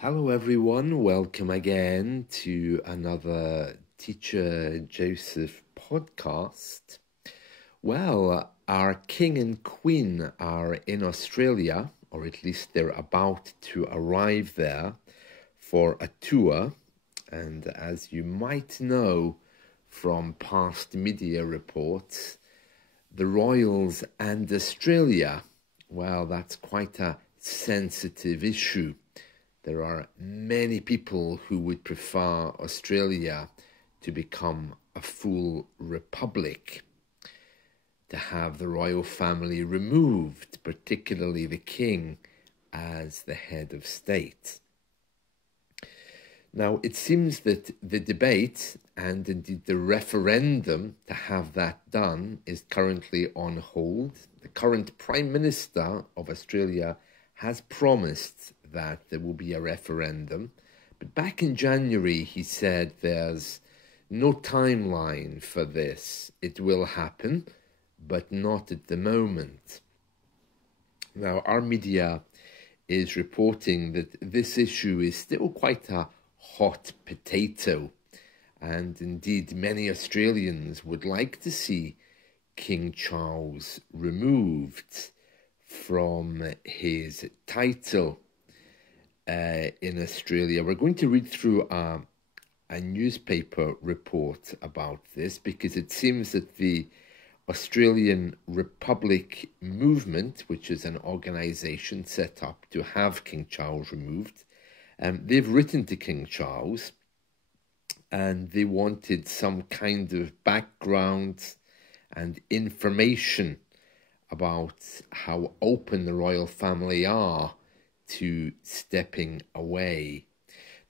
Hello everyone, welcome again to another Teacher Joseph podcast. Well, our king and queen are in Australia, or at least they're about to arrive there for a tour. And as you might know from past media reports, the royals and Australia, well, that's quite a sensitive issue. There are many people who would prefer Australia to become a full republic, to have the royal family removed, particularly the king, as the head of state. Now, it seems that the debate and indeed the referendum to have that done is currently on hold. The current Prime Minister of Australia has promised that there will be a referendum, but back in January he said there's no timeline for this. It will happen, but not at the moment. Now, our media is reporting that this issue is still quite a hot potato, and indeed many Australians would like to see King Charles removed from his title in Australia. We're going to read through a newspaper report about this because it seems that the Australian Republic Movement, which is an organisation set up to have King Charles removed, they've written to King Charles and they wanted some kind of background and information about how open the royal family are to stepping away.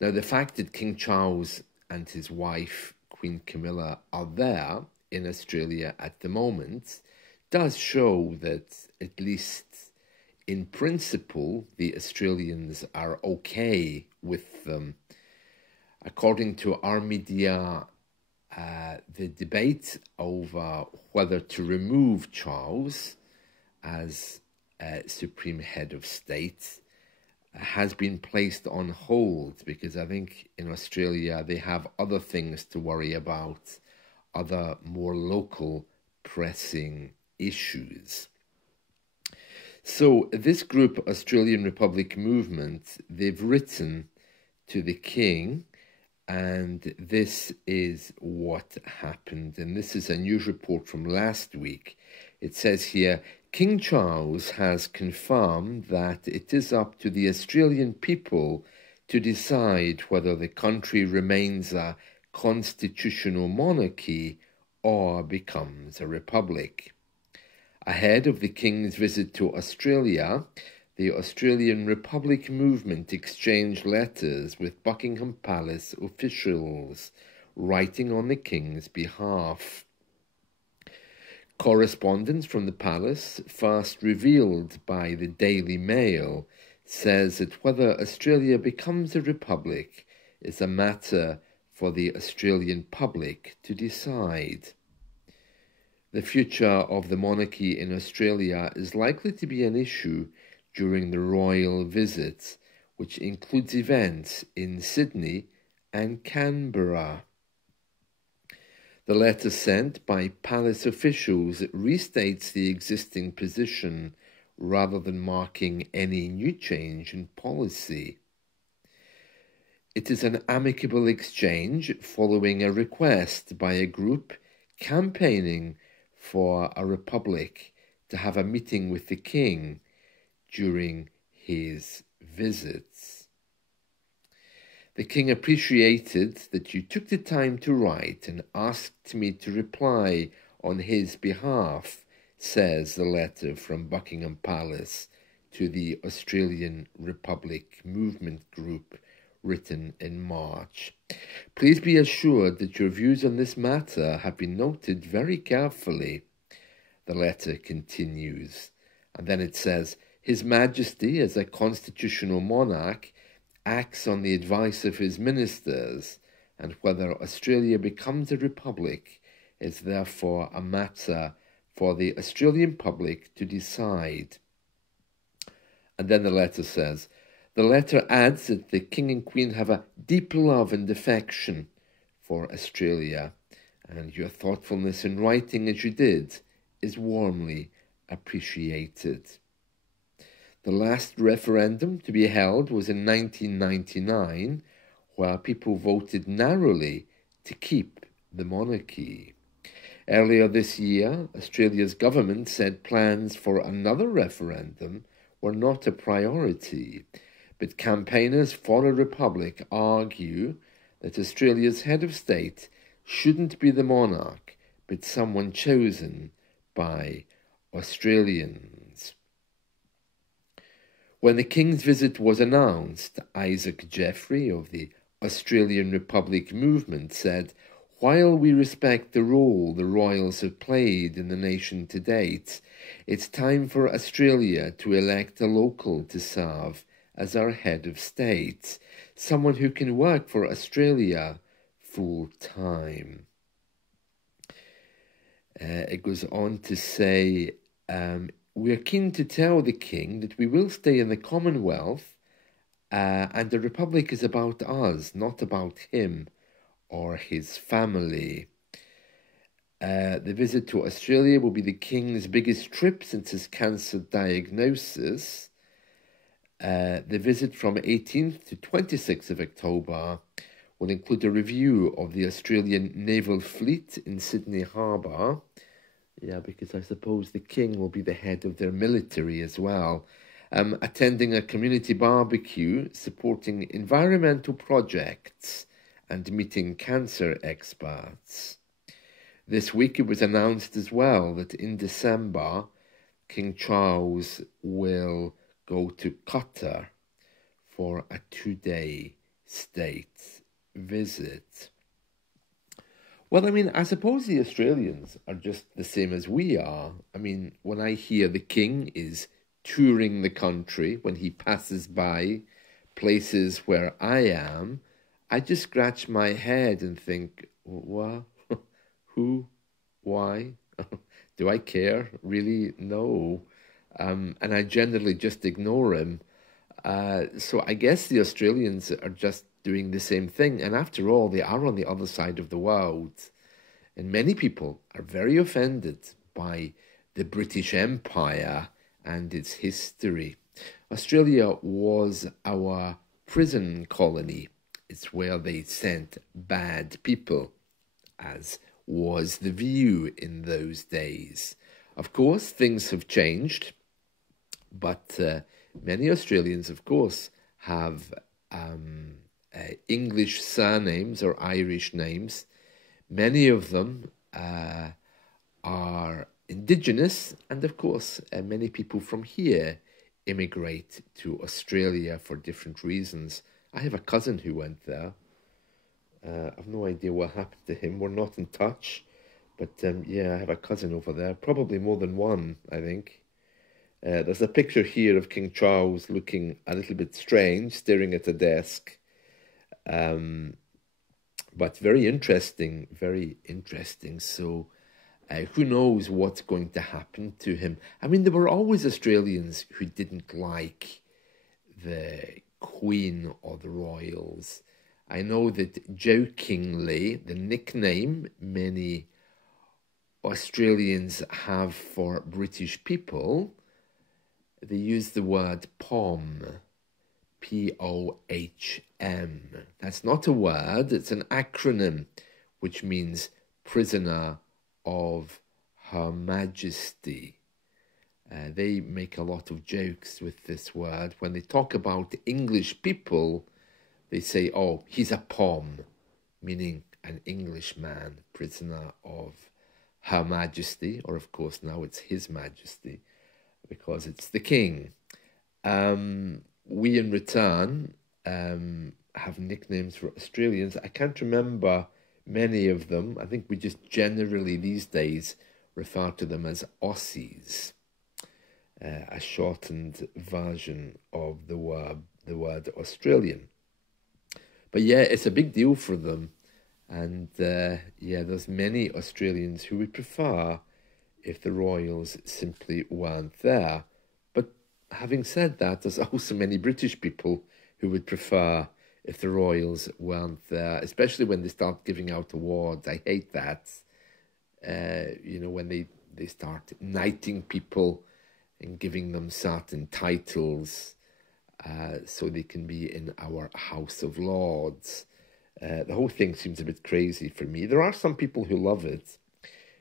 Now, the fact that King Charles and his wife, Queen Camilla, are there in Australia at the moment does show that, at least in principle, the Australians are okay with them. According to our media, the debate over whether to remove Charles as Supreme Head of State has been placed on hold because I think in Australia they have other things to worry about, other more local pressing issues. So this group, Australian Republic Movement, they've written to the King, and this is what happened. And this is a news report from last week. It says here, King Charles has confirmed that it is up to the Australian people to decide whether the country remains a constitutional monarchy or becomes a republic. Ahead of the King's visit to Australia, the Australian Republic Movement exchanged letters with Buckingham Palace officials, writing on the King's behalf. Correspondence from the palace, first revealed by the Daily Mail, says that whether Australia becomes a republic is a matter for the Australian public to decide. The future of the monarchy in Australia is likely to be an issue during the royal visit, which includes events in Sydney and Canberra. The letter sent by palace officials restates the existing position rather than marking any new change in policy. It is an amicable exchange following a request by a group campaigning for a republic to have a meeting with the King during his visits. The King appreciated that you took the time to write and asked me to reply on his behalf, says the letter from Buckingham Palace to the Australian Republic Movement Group, written in March. Please be assured that your views on this matter have been noted very carefully. The letter continues, and then it says, His Majesty, as a constitutional monarch, acts on the advice of his ministers, and whether Australia becomes a republic is therefore a matter for the Australian public to decide. And then the letter says, The letter adds that the King and Queen have a deep love and affection for Australia, and your thoughtfulness in writing as you did is warmly appreciated. The last referendum to be held was in 1999, where people voted narrowly to keep the monarchy. Earlier this year, Australia's government said plans for another referendum were not a priority, but campaigners for a republic argue that Australia's head of state shouldn't be the monarch, but someone chosen by Australians. When the King's visit was announced, Isaac Jeffrey of the Australian Republic movement said, "While we respect the role the royals have played in the nation to date, it's time for Australia to elect a local to serve as our head of state, someone who can work for Australia full time." It goes on to say, "We are keen to tell the King that we will stay in the Commonwealth and the Republic is about us, not about him or his family." The visit to Australia will be the King's biggest trip since his cancer diagnosis. The visit from 18th to 26th of October will include a review of the Australian Naval Fleet in Sydney Harbour. Yeah, because I suppose the King will be the head of their military as well. Attending a community barbecue, supporting environmental projects, and meeting cancer experts. This week it was announced as well that in December, King Charles will go to Qatar for a 2-day state visit. Well, I mean, I suppose the Australians are just the same as we are. I mean, when I hear the King is touring the country, when he passes by places where I am, I just scratch my head and think, what? Who? Why? Do I care? Really? No. And I generally just ignore him. So I guess the Australians are just doing the same thing. And after all, they are on the other side of the world. And many people are very offended by the British Empire and its history. Australia was our prison colony. It's where they sent bad people, as was the view in those days. Of course, things have changed, but many Australians, of course, have English surnames or Irish names. Many of them are Indigenous, and of course, many people from here immigrate to Australia for different reasons. I have a cousin who went there. I've no idea what happened to him. We're not in touch. But yeah, I have a cousin over there. Probably more than one, I think. There's a picture here of King Charles looking a little bit strange, staring at a desk. But very interesting, very interesting. So who knows what's going to happen to him? I mean, there were always Australians who didn't like the Queen or the royals. I know that jokingly, the nickname many Australians have for British people, they use the word POM, P-O-H-M. That's not a word, it's an acronym, which means Prisoner of Her Majesty. They make a lot of jokes with this word. When they talk about English people, they say, oh, he's a POM, meaning an Englishman, prisoner of Her Majesty, or of course now it's His Majesty, because it's the King. We in return have nicknames for Australians. I can't remember many of them. I think we just generally these days refer to them as Aussies, a shortened version of the word Australian. But yeah, it's a big deal for them. And yeah, there's many Australians who would prefer if the royals simply weren't there. But having said that, there's also many British people who would prefer if the royals weren't there, especially when they start giving out awards. I hate that. When they start knighting people and giving them certain titles so they can be in our House of Lords. The whole thing seems a bit crazy for me. There are some people who love it,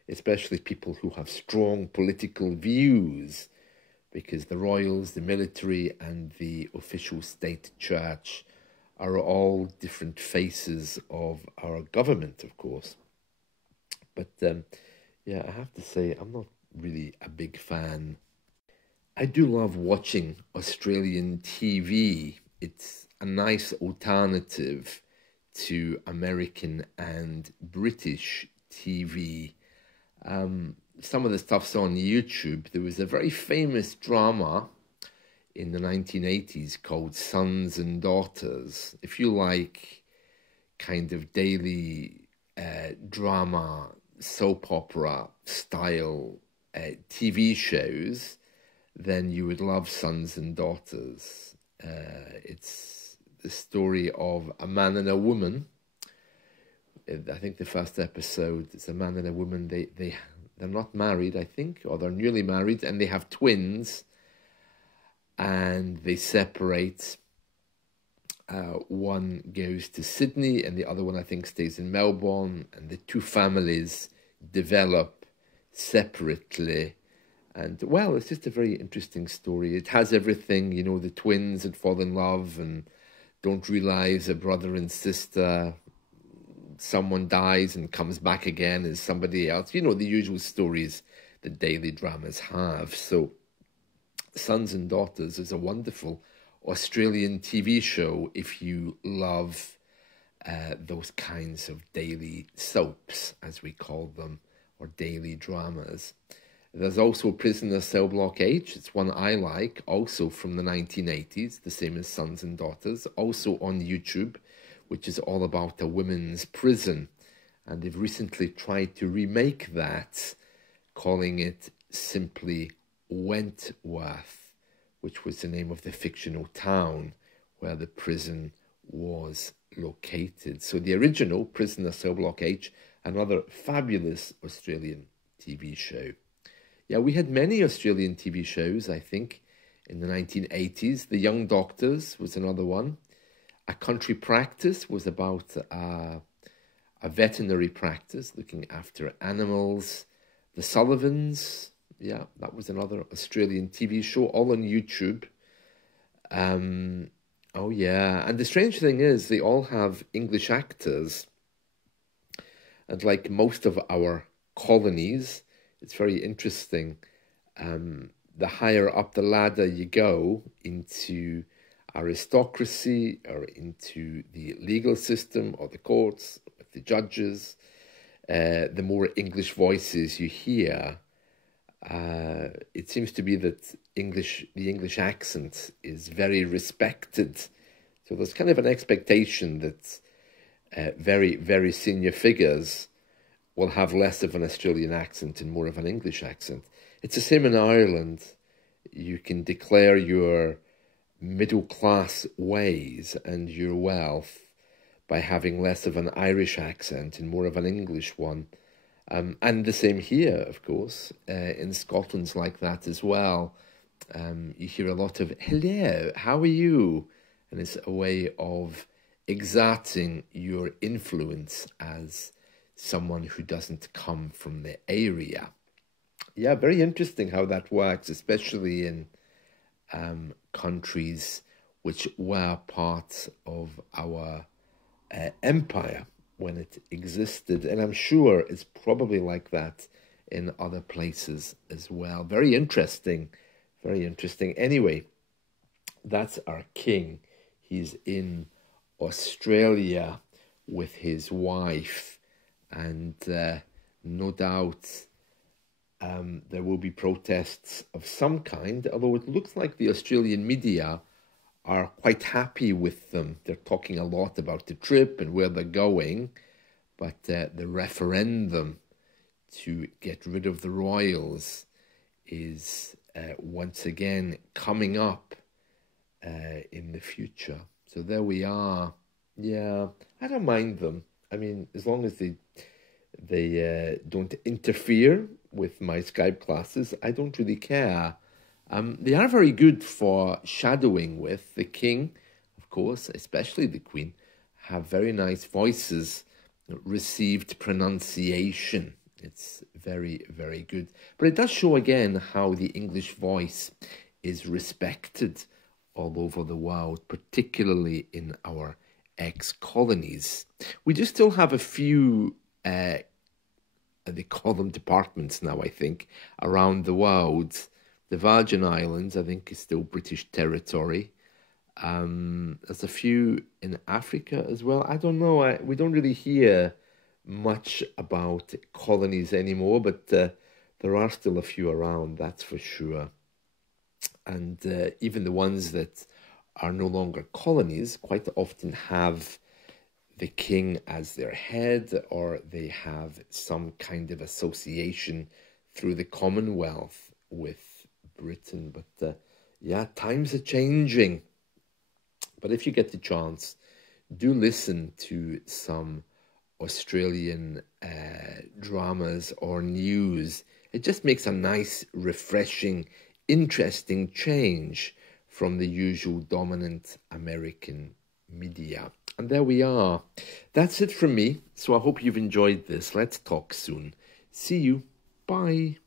especially people who have strong political views, because the royals, the military, and the official state church are all different faces of our government, of course. But yeah, I have to say, I'm not really a big fan. I do love watching Australian TV. It's a nice alternative to American and British TV. Some of the stuff's on YouTube. There was a very famous drama in the 1980s called Sons and Daughters. If you like kind of daily drama, soap opera style TV shows, then you would love Sons and Daughters. It's the story of a man and a woman. I think the first episode is a man and a woman. They're not married, I think, or they're newly married, and they have twins, and they separate. One goes to Sydney, and the other one, I think, stays in Melbourne, and the two families develop separately. And, well, it's just a very interesting story. It has everything, the twins that fall in love and don't realize a brother and sister. Someone dies and comes back again as somebody else. The usual stories that daily dramas have. So Sons and Daughters is a wonderful Australian TV show if you love those kinds of daily soaps, as we call them, or daily dramas. There's also Prisoner Cell Block H. It's one I like, also from the 1980s, the same as Sons and Daughters, also on YouTube, which is all about a women's prison. And they've recently tried to remake that, calling it simply Wentworth, which was the name of the fictional town where the prison was located. So the original, Prisoner Cell Block H, another fabulous Australian TV show. Yeah, we had many Australian TV shows, I think, in the 1980s. The Young Doctors was another one. A Country Practice was about a veterinary practice looking after animals. The Sullivans, yeah, that was another Australian TV show, all on YouTube. Oh, yeah. And the strange thing is they all have English actors. And like most of our colonies, it's very interesting. The higher up the ladder you go into aristocracy or into the legal system or the courts, with the judges, the more English voices you hear. It seems to be that the English accent is very respected. So there's kind of an expectation that very, very senior figures will have less of an Australian accent and more of an English accent. It's the same in Ireland. You can declare your middle-class ways and your wealth by having less of an Irish accent and more of an English one. And the same here, of course. In Scotland's like that as well. You hear a lot of, hello, how are you? And it's a way of exerting your influence as someone who doesn't come from the area. Yeah, very interesting how that works, especially in countries which were part of our empire when it existed. And I'm sure it's probably like that in other places as well. Very interesting, very interesting. Anyway, that's our king. He's in Australia with his wife, and no doubt there will be protests of some kind, although it looks like the Australian media are quite happy with them. They're talking a lot about the trip and where they're going, but the referendum to get rid of the royals is once again coming up in the future. So there we are. Yeah, I don't mind them. I mean, as long as they don't interfere with my Skype classes, I don't really care. They are very good for shadowing with. The king, of course, especially the queen, have very nice voices, received pronunciation. It's very, very good. But it does show again how the English voice is respected all over the world, particularly in our ex-colonies. We do still have a few, they call them departments now, I think, around the world. The Virgin Islands, I think, is still British territory. There's a few in Africa as well. I don't know. We don't really hear much about colonies anymore, but there are still a few around, that's for sure. And even the ones that are no longer colonies quite often have the king as their head, or they have some kind of association through the Commonwealth with Britain. But yeah, times are changing. But if you get the chance, do listen to some Australian dramas or news. It just makes a nice, refreshing, interesting change from the usual dominant American media. And there we are. That's it from me. So I hope you've enjoyed this. Let's talk soon. See you. Bye.